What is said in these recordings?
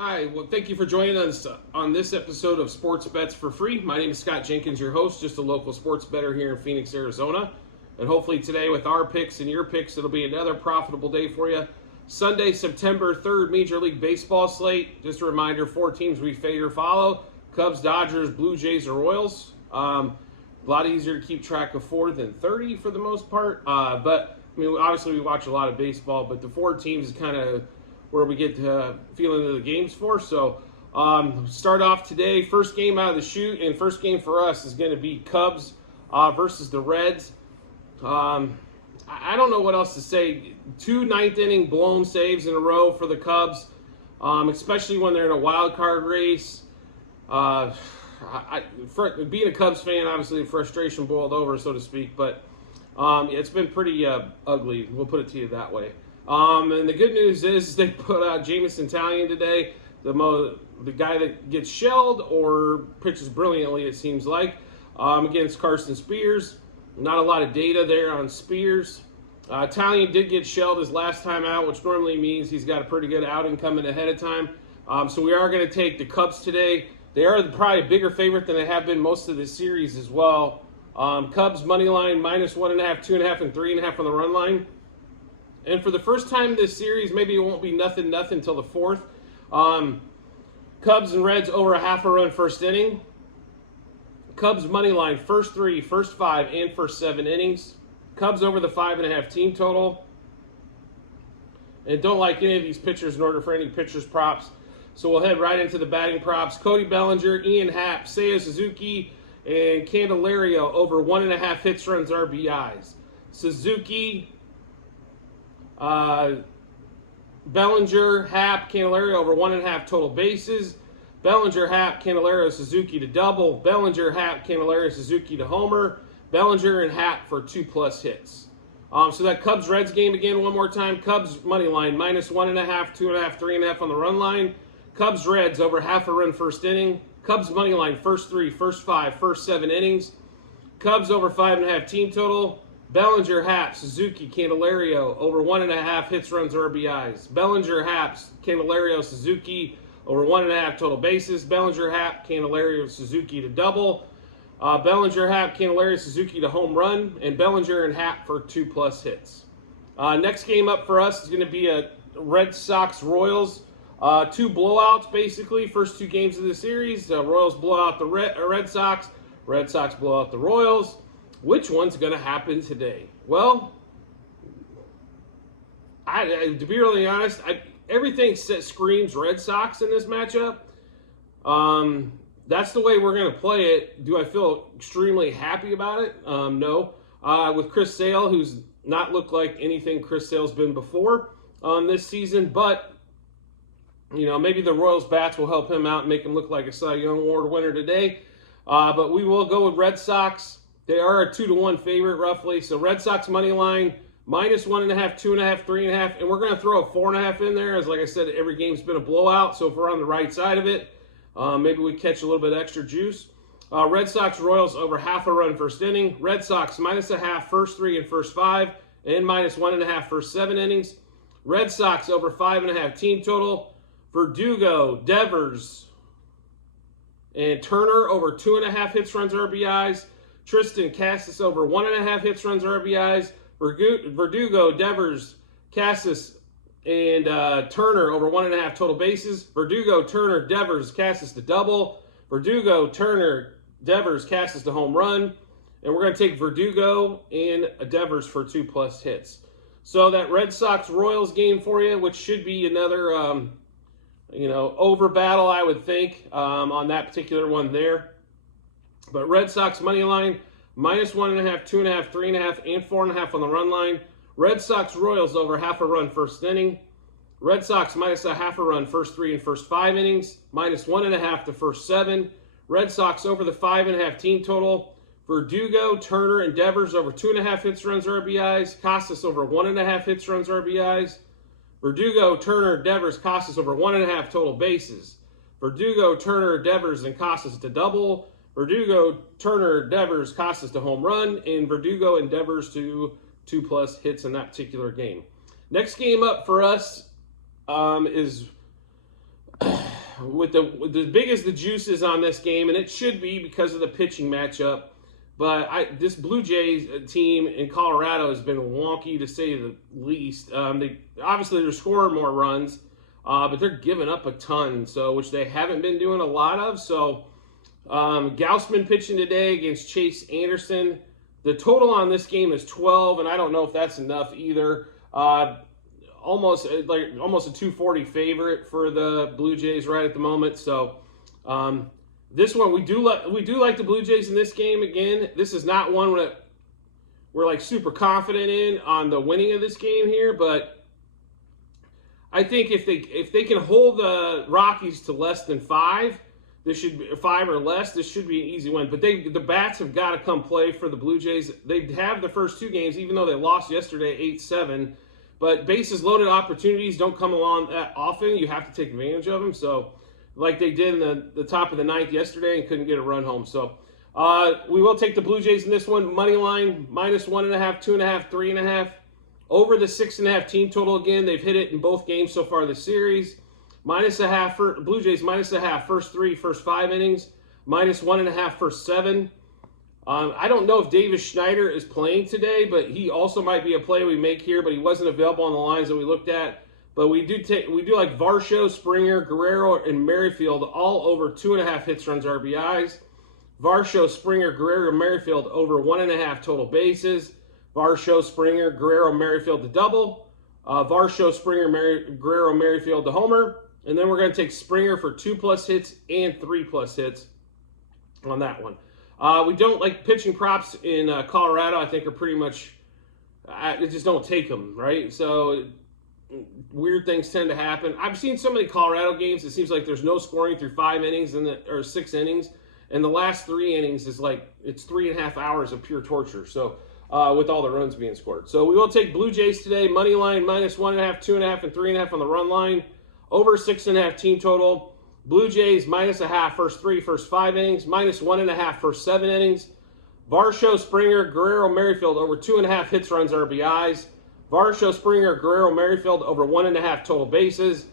Hi, well, thank you for joining us on this episode of Sports Bets for Free. My name is Scott Jenkins, your host, just a local sports bettor here in Phoenix, Arizona. And hopefully today with our picks and your picks, it'll be another profitable day for you. Sunday, September 3rd, Major League Baseball slate. Just a reminder, 4 teams we favor follow: Cubs, Dodgers, Blue Jays, or Royals. A lot easier to keep track of 4 than 30 for the most part. But, I mean, obviously we watch a lot of baseball, but the 4 teams is kind of where we get to feel into the games for. So start off today, first game out of the chute, and first game for us is going to be Cubs versus the Reds. I don't know what else to say. 2 ninth-inning blown saves in a row for the Cubs, especially when they're in a wild card race. Being a Cubs fan, obviously the frustration boiled over, so to speak, but it's been pretty ugly. We'll put it to you that way. And the good news is they put out Jameson Taillon today, the guy that gets shelled or pitches brilliantly, it seems like, against Carson Spears. Not a lot of data there on Spears. Taillon did get shelled his last time out, which normally means he's got a pretty good outing coming ahead of time. So we are going to take the Cubs today. They are probably a bigger favorite than they have been most of the series as well. Cubs money line -1.5, 2.5, and 3.5 on the run line. And for the first time this series, maybe it won't be nothing until the 4th. Cubs and Reds over a half a run first inning. Cubs money line first 3, first 5, and first 7 innings. Cubs over the 5.5 team total. And don't like any of these pitchers in order for any pitchers props. So we'll head right into the batting props. Cody Bellinger, Ian Happ, Seiya Suzuki, and Candelario over 1.5 hits, runs, RBIs. Suzuki, Bellinger, Happ, Candelario over 1.5 total bases. Bellinger, Happ, Candelario, Suzuki to double. Bellinger, Happ, Candelario, Suzuki to homer. Bellinger and Happ for 2+ hits. So that Cubs-Reds game again one more time. Cubs money line -1.5, 2.5, 3.5 on the run line. Cubs-Reds over half a run first inning. Cubs money line first 3, first 5, first 7 innings. Cubs over 5.5 team total. Bellinger, Happ, Suzuki, Candelario over 1.5 hits, runs, RBIs. Bellinger, Happ, Candelario, Suzuki over 1.5 total bases. Bellinger, Happ, Candelario, Suzuki to double. Bellinger, Happ, Candelario, Suzuki to home run. And Bellinger and Happ for 2+ hits. Next game up for us is going to be a Red Sox-Royals. 2 blowouts, basically. First 2 games of the series. Royals blow out the Red Sox. Red Sox blow out the Royals. Which one's going to happen today? Well, to be really honest, everything screams Red Sox in this matchup. That's the way we're going to play it. Do I feel extremely happy about it? No. With Chris Sale, who's not looked like anything Chris Sale's been before this season, but maybe the Royals bats will help him out and make him look like a Cy Young Award winner today. But we will go with Red Sox. They are a 2-1 favorite, roughly. So Red Sox money line, -1.5, 2.5, 3.5. And we're going to throw a 4.5 in there. As like I said, every game's been a blowout. So if we're on the right side of it, maybe we catch a little bit extra juice. Red Sox Royals over half a run first inning. Red Sox -0.5 first 3 and first 5. And -1.5 first 7 innings. Red Sox over 5.5 team total. Verdugo, Devers, and Turner over 2.5 hits, runs, RBIs. Tristan Casas over 1.5 hits, runs, RBIs. Verdugo, Devers, Casas, and Turner over 1.5 total bases. Verdugo, Turner, Devers, Casas to double. Verdugo, Turner, Devers, Casas to home run. And we're going to take Verdugo and Devers for 2+ hits. So that Red Sox-Royals game for you, which should be another over battle, I would think, on that particular one there. But Red Sox money line, -1.5, 2.5, 3.5, and 4.5 on the run line. Red Sox Royals over half a run first inning. Red Sox -0.5 run first 3 and first 5 innings. -1.5 to first 7. Red Sox over the 5.5 team total. Verdugo, Turner, and Devers over 2.5 hits, runs, RBIs. Casas over 1.5 hits, runs, RBIs. Verdugo, Turner, Devers, Casas over 1.5 total bases. Verdugo, Turner, Devers, and Casas to double. Verdugo, Turner, Devers, Casas to home run, and Verdugo and Devers to 2+ hits in that particular game. Next game up for us is with the big as the juice is on this game, and it should be because of the pitching matchup. But this Blue Jays team in Colorado has been wonky to say the least. They're scoring more runs, but they're giving up a ton, which they haven't been doing a lot of. So Gausman pitching today against Chase Anderson. The total on this game is 12, and I don't know if that's enough either. Almost a 240 favorite for the Blue Jays right at the moment. So this one we do like the Blue Jays in this game. Again, this is not one that we're like super confident in on the winning of this game here, but I think if they can hold the Rockies to less than 5, this should be 5 or less. This should be an easy win. But the bats have got to come play for the Blue Jays. They have the first 2 games, even though they lost yesterday 8-7. But bases loaded opportunities don't come along that often. You have to take advantage of them. So, like they did in the top of the 9th yesterday and couldn't get a run home. So, we will take the Blue Jays in this one. Money line, -1.5, 2.5, 3.5. Over the 6.5 team total again. They've hit it in both games so far this series. -0.5 for Blue Jays, -0.5 first 3, first 5 innings. -1.5 first 7. I don't know if Davis Schneider is playing today, but he also might be a play we make here, but he wasn't available on the lines that we looked at. But we do like Varsho, Springer, Guerrero, and Merrifield all over 2.5 hits, runs, RBIs. Varsho, Springer, Guerrero, Merrifield over 1.5 total bases. Varsho, Springer, Guerrero, Merrifield to double. Varsho, Springer, Guerrero, Merrifield to homer. And then we're going to take Springer for 2+ hits and 3+ hits on that one. We don't like pitching props in Colorado. I think are pretty much, I just don't take them, right? So weird things tend to happen. I've seen so many Colorado games. It seems like there's no scoring through 5 innings or 6 innings, and the last 3 innings is like it's 3.5 hours of pure torture. So with all the runs being scored, so we will take Blue Jays today. Money line -1.5, 2.5, and 3.5 on the run line. Over 6.5 team total. Blue Jays -0.5 first 3, first 5 innings, -1.5 first 7 innings. Varsho, Springer, Guerrero, Merrifield over 2.5 hits, runs, RBIs. Varsho, Springer, Guerrero, Merrifield over 1.5 total bases.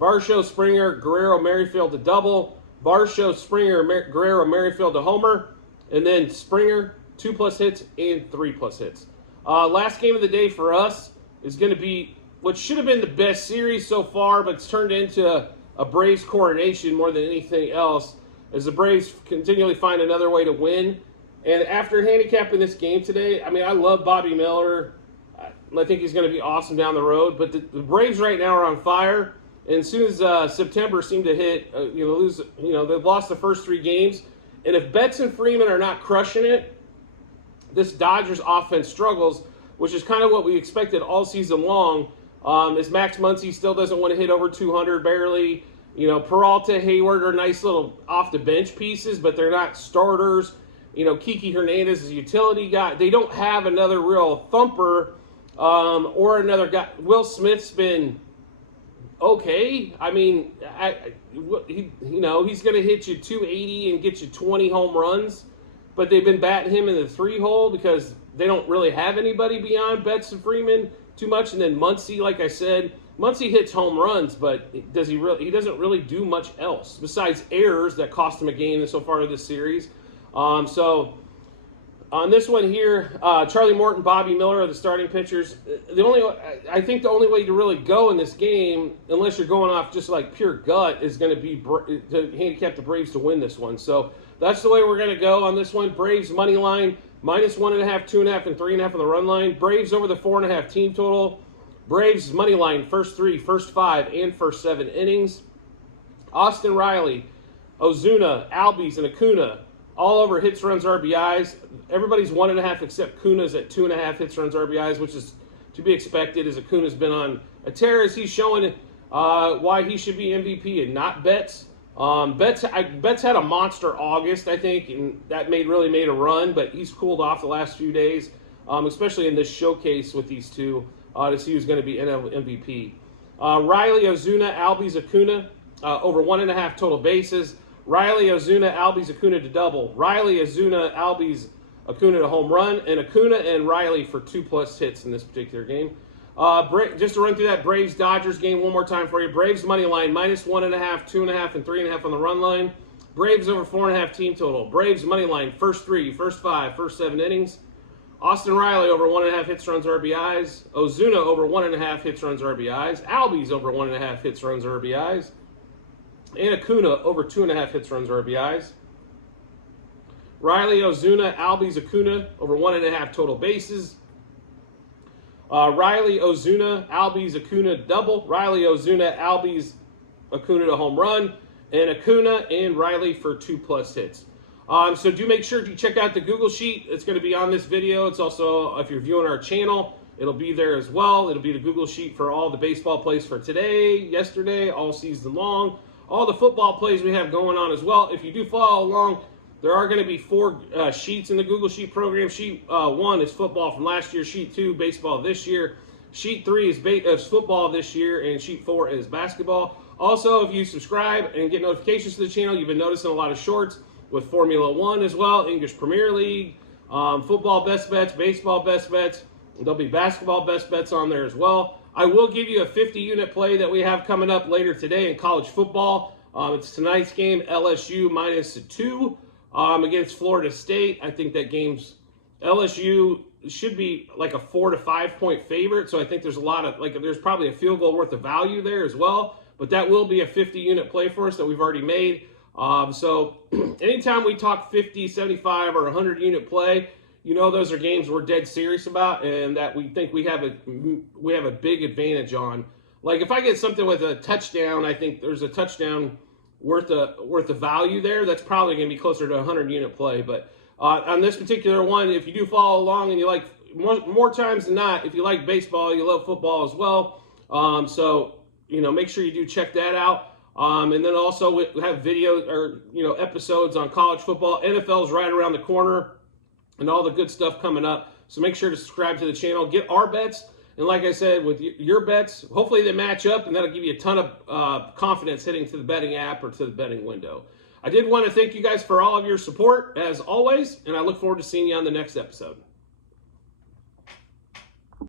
Varsho, Springer, Guerrero, Merrifield to double. Varsho, Springer, Guerrero, Merrifield to homer. And then Springer, 2+ hits and 3+ hits. Last game of the day for us is going to be what should have been the best series so far, but it's turned into a Braves coronation more than anything else, as the Braves continually find another way to win. And after handicapping this game today, I mean, I love Bobby Miller. I think he's going to be awesome down the road. But the Braves right now are on fire. And as soon as September seemed to hit, they've lost the first 3 games. And if Betts and Freeman are not crushing it, this Dodgers offense struggles, which is kind of what we expected all season long. As Max Muncy still doesn't want to hit over 200 barely. Peralta, Hayward are nice little off-the-bench pieces, but they're not starters. Kiki Hernandez is a utility guy. They don't have another real thumper or another guy. Will Smith's been okay. I mean, he's going to hit you 280 and get you 20 home runs, but they've been batting him in the 3-hole because they don't really have anybody beyond Betts and Freeman too much. And then Muncy, like I said, Muncy hits home runs, but he doesn't really do much else besides errors that cost him a game so far this series. So on this one here, Charlie Morton, Bobby Miller are the starting pitchers. I think the only way to really go in this game, unless you're going off just like pure gut, is going to be to handicap the Braves to win this one. So that's the way we're going to go on this one. Braves money line -1.5, 2.5, and 3.5 on the run line. Braves over the 4.5 team total. Braves money line first 3, first 5, and first 7 innings. Austin Riley, Ozuna, Albies, and Acuna all over hits, runs, RBIs. Everybody's 1.5 except Acuna's at 2.5 hits, runs, RBIs, which is to be expected as Acuna's been on a tear as he's showing why he should be MVP and not Betts. Betts had a monster August, I think, and that really made a run, but he's cooled off the last few days, especially in this showcase with these two to see who's going to be NL MVP. Riley, Ozuna, Albies, Acuna over 1.5 total bases. Riley, Ozuna, Albies, Acuna to double. Riley, Ozuna, Albies, Acuna to home run, and Acuna and Riley for 2+ hits in this particular game. Just to run through that Braves-Dodgers game one more time for you. Braves money line, -1.5, 2.5, and 3.5 on the run line. Braves over 4.5 team total. Braves money line, first 3, first 5, first 7 innings. Austin Riley over 1.5 hits, runs, RBIs. Ozuna over 1.5 hits, runs, RBIs. Albies over 1.5 hits, runs, RBIs. And Acuna over 2.5 hits, runs, RBIs. Riley, Ozuna, Albies, Acuna over 1.5 total bases. Riley, Ozuna, Albies, Acuna double. Riley, Ozuna, Albies, Acuna to home run. And Acuna and Riley for 2+ hits. So do make sure to check out the Google Sheet. It's going to be on this video. It's also, if you're viewing our channel, it'll be there as well. It'll be the Google Sheet for all the baseball plays for today, yesterday, all season long. All the football plays we have going on as well. If you do follow along, there are going to be 4 sheets in the Google Sheet program. Sheet 1 is football from last year. Sheet 2, baseball this year. Sheet 3 is football this year. And Sheet 4 is basketball. Also, if you subscribe and get notifications to the channel, you've been noticing a lot of shorts with Formula 1 as well, English Premier League, football best bets, baseball best bets. There'll be basketball best bets on there as well. I will give you a 50-unit play that we have coming up later today in college football. It's tonight's game, LSU -2 against Florida State. I think that game's LSU should be like a 4 to 5 point favorite. So I think there's a lot of, there's probably a field goal worth of value there as well. But that will be a 50-unit play for us that we've already made. So anytime we talk 50, 75, or 100-unit play, you know those are games we're dead serious about and that we think we have a big advantage on. Like if I get something with a touchdown, I think there's a touchdown worth of value there. That's probably going to be closer to a 100-unit play. But on this particular one, if you do follow along and you like, more times than not, if you like baseball, you love football as well. So, make sure you do check that out. And then also we have videos or, episodes on college football. NFL's right around the corner and all the good stuff coming up. So make sure to subscribe to the channel. Get our bets. And like I said, with your bets, hopefully they match up, and that'll give you a ton of confidence heading to the betting app or to the betting window. I did want to thank you guys for all of your support, as always, and I look forward to seeing you on the next episode.